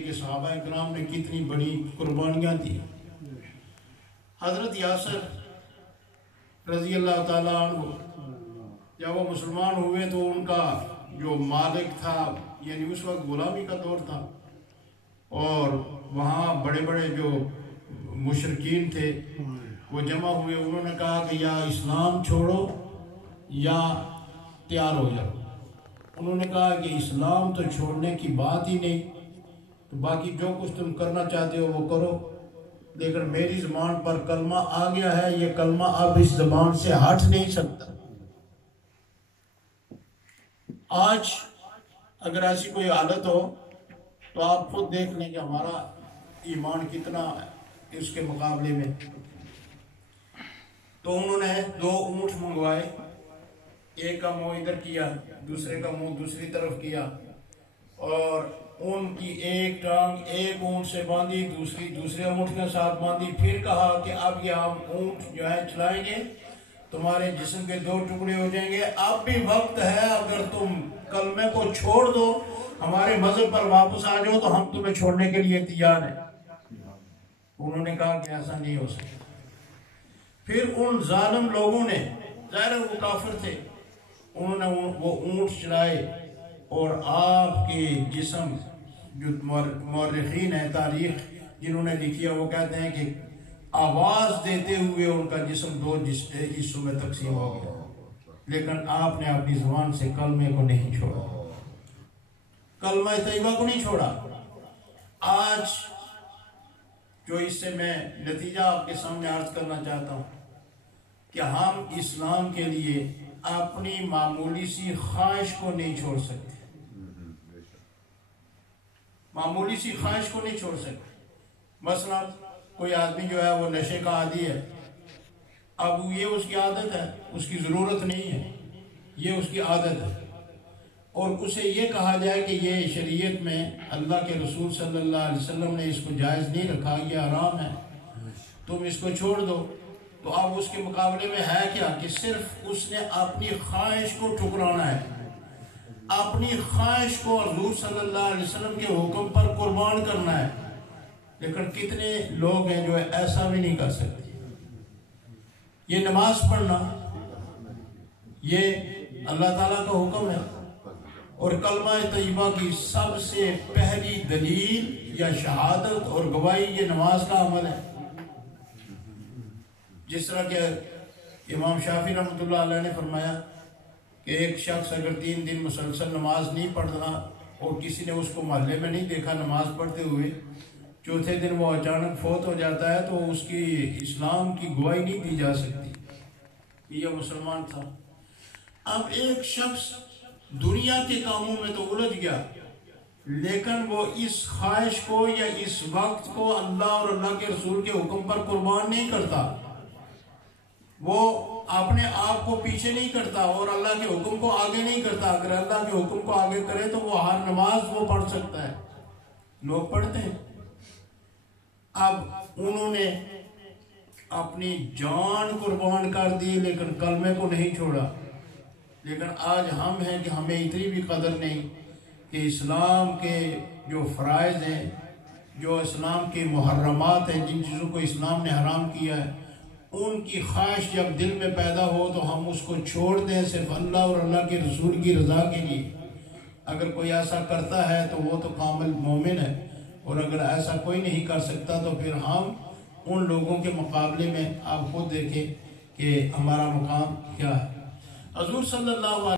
کہ صحابہ اکرام نے کتنی بڑی قربانیاں دی۔ حضرت یاسر رضی اللہ تعالیٰ عنہ جب وہ مسلمان ہوئے تو ان کا جو مالک تھا، یعنی اس وقت غلامی کا دور تھا، اور وہاں بڑے بڑے جو مشرکین تھے وہ جمع ہوئے۔ انہوں نے کہا کہ یا اسلام چھوڑو یا تیار ہو جاؤ۔ انہوں نے کہا کہ اسلام تو چھوڑنے کی بات ہی نہیں، تو باقی جو کچھ تم کرنا چاہتے ہو وہ کرو، لیکن میری زبان پر کلمہ آ گیا ہے، یہ کلمہ اب اس زبان سے ہٹ نہیں سکتا۔ آج اگر ایسی کوئی حالت ہو تو آپ خود دیکھ لیں کہ ہمارا ایمان کتنا ہے اس کے مقابلے میں۔ تو انہوں نے 2 اونٹ منگوائے، ایک کا منہ ادھر کیا، دوسرے کا منہ دوسری طرف کیا، اور ان کی ایک ٹانگ ایک اونٹ سے باندھی، دوسری دوسرے اونٹ کے ساتھ باندھی۔ پھر کہا کہ اب یہ ہم اونٹ جو ہے چلائیں گے، تمہارے جسم کے 2 ٹکڑے ہو جائیں گے، اب بھی وقت ہے، اگر تم کلمے کو چھوڑ دو، ہمارے مذہب پر واپس آ جاؤ تو ہم تمہیں چھوڑنے کے لیے تیار ہیں۔ انہوں نے کہا کہ ایسا نہیں ہو سکتا۔ پھر ان ظالم لوگوں نے، ظاہر وہ کافر تھے، انہوں نے وہ اونٹ چلائے، اور آپ کے جسم، جو مورخین ہیں تاریخ جنہوں نے لکھی ہے، وہ کہتے ہیں کہ آواز دیتے ہوئے ان کا جسم 2 حصوں میں تقسیم ہو گیا، لیکن آپ نے اپنی زبان سے کلمے کو نہیں چھوڑا، کلمہ طیبہ کو نہیں چھوڑا۔ آج جو اس سے میں نتیجہ آپ کے سامنے عرض کرنا چاہتا ہوں کہ ہم اسلام کے لیے اپنی معمولی سی خواہش کو نہیں چھوڑ سکتے، معمولی سی خواہش کو نہیں چھوڑ سکتے۔ مثلا کوئی آدمی جو ہے وہ نشے کا عادی ہے، اب یہ اس کی عادت ہے، اس کی ضرورت نہیں ہے، یہ اس کی عادت ہے، اور اسے یہ کہا جائے کہ یہ شریعت میں اللہ کے رسول صلی اللہ علیہ وسلم نے اس کو جائز نہیں رکھا، یہ حرام ہے، تم اس کو چھوڑ دو، تو اب اس کے مقابلے میں ہے کیا کہ صرف اس نے اپنی خواہش کو ٹھکرانا ہے، اپنی خواہش کو حضور صلی اللہ علیہ وسلم کے حکم پر قربان کرنا ہے۔ لیکن کتنے لوگ ہیں جو ایسا بھی نہیں کر سکتے۔ یہ نماز پڑھنا یہ اللہ تعالیٰ کا حکم ہے، اور کلمہ طیبہ کی سب سے پہلی دلیل یا شہادت اور گواہی یہ نماز کا عمل ہے۔ جس طرح کہ امام شافعی رحمۃ اللہ علیہ نے فرمایا کہ ایک شخص اگر 3 دن مسلسل نماز نہیں پڑھنا اور کسی نے اس کو محلے میں نہیں دیکھا نماز پڑھتے ہوئے، چوتھے دن وہ اچانک فوت ہو جاتا ہے، تو اس کی اسلام کی گواہی نہیں دی جا سکتی کہ یہ مسلمان تھا۔ اب ایک شخص دنیا کے کاموں میں تو الجھ گیا، لیکن وہ اس خواہش کو یا اس وقت کو اللہ اور اللہ کے رسول کے حکم پر قربان نہیں کرتا، وہ اپنے آپ کو پیچھے نہیں کرتا اور اللہ کے حکم کو آگے نہیں کرتا۔ اگر اللہ کے حکم کو آگے کرے تو وہ ہر نماز وہ پڑھ سکتا ہے، لوگ پڑھتے ہیں۔ اب انہوں نے اپنی جان قربان کر دی لیکن کلمے کو نہیں چھوڑا۔ لیکن آج ہم ہیں کہ ہمیں اتنی بھی قدر نہیں کہ اسلام کے جو فرائض ہیں، جو اسلام کے محرمات ہیں، جن چیزوں کو اسلام نے حرام کیا ہے، ان کی خواہش جب دل میں پیدا ہو تو ہم اس کو چھوڑ دیں صرف اللہ اور اللہ کے رسول کی رضا کے لیے۔ اگر کوئی ایسا کرتا ہے تو وہ تو کامل مومن ہے، اور اگر ایسا کوئی نہیں کر سکتا تو پھر ہم ان لوگوں کے مقابلے میں آپ خود دیکھیں کہ ہمارا مقام کیا ہے۔ حضور صلی اللہ علیہ